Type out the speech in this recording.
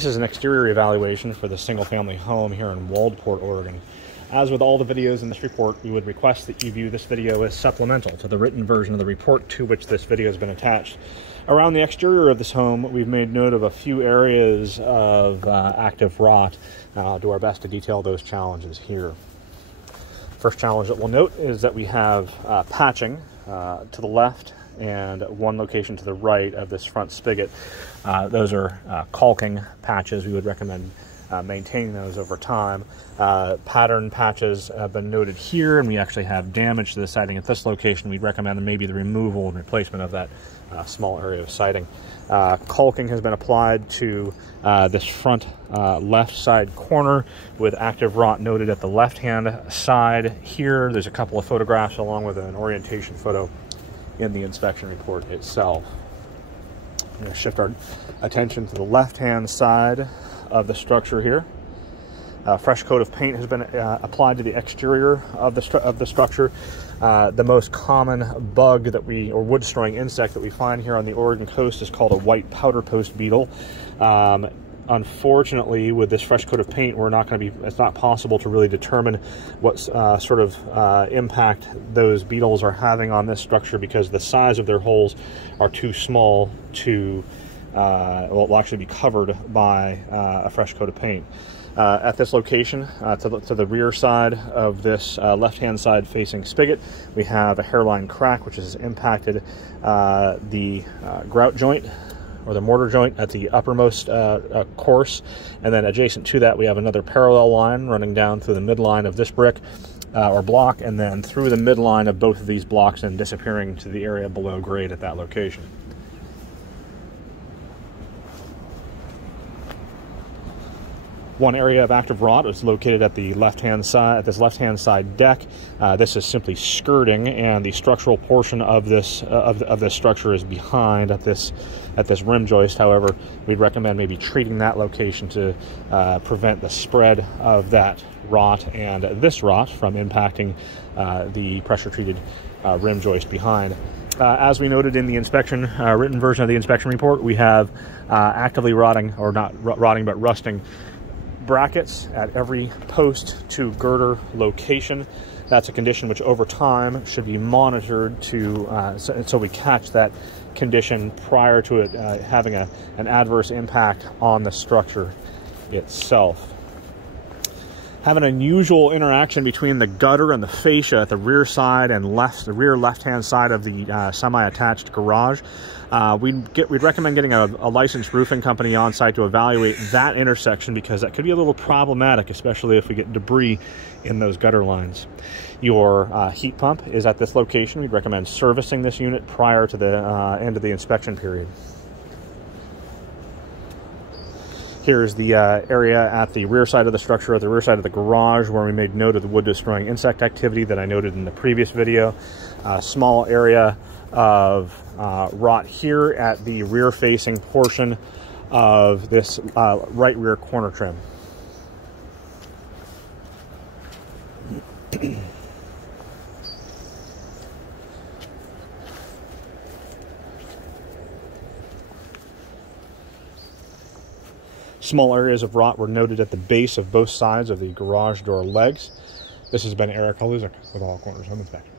This is an exterior evaluation for the single-family home here in Waldport, Oregon. As with all the videos in this report, we would request that you view this video as supplemental to the written version of the report to which this video has been attached. Around the exterior of this home, we've made note of a few areas of active rot. I'll do our best to detail those challenges here. First challenge that we'll note is that we have patching to the left and one location to the right of this front spigot. Those are caulking patches. We would recommend maintaining those over time. Pattern patches have been noted here, and we actually have damage to the siding at this location. We'd recommend maybe the removal and replacement of that small area of siding. Caulking has been applied to this front left side corner with active rot noted at the left-hand side here. There's a couple of photographs along with an orientation photo in the inspection report itself. I'm going to shift our attention to the left-hand side of the structure here. A fresh coat of paint has been applied to the exterior of the structure. The most common bug that or wood-destroying insect that we find here on the Oregon coast is called a white powder post beetle. Unfortunately, with this fresh coat of paint, it's not possible to really determine what sort of impact those beetles are having on this structure because the size of their holes are too small to, well, it will actually be covered by a fresh coat of paint. At this location, to the rear side of this left-hand side facing spigot, we have a hairline crack which has impacted the grout joint or the mortar joint at the uppermost course, and then adjacent to that we have another parallel line running down through the midline of this brick or block, and then through the midline of both of these blocks and disappearing to the area below grade at that location. One area of active rot is located at the left-hand side, at this left-hand side deck. This is simply skirting, and the structural portion of this structure is behind at this rim joist. However, we'd recommend maybe treating that location to prevent the spread of that rot and this rot from impacting the pressure-treated rim joist behind. As we noted in the inspection, written version of the inspection report, we have actively rotting, or not rotting, but rusting brackets at every post to girder location. That's a condition which over time should be monitored so we catch that condition prior to it having an adverse impact on the structure itself. Have an unusual interaction between the gutter and the fascia at the rear side and the rear left-hand side of the semi-attached garage. We'd recommend getting a licensed roofing company on site to evaluate that intersection because that could be a little problematic, especially if we get debris in those gutter lines. Your heat pump is at this location. We'd recommend servicing this unit prior to the end of the inspection period. Here's the area at the rear side of the structure, at the rear side of the garage, where we made note of the wood-destroying insect activity that I noted in the previous video. A small area of rot here at the rear-facing portion of this right rear corner trim. Small areas of rot were noted at the base of both sides of the garage door legs. This has been Eric Haluzik with All Corners Home Inspection.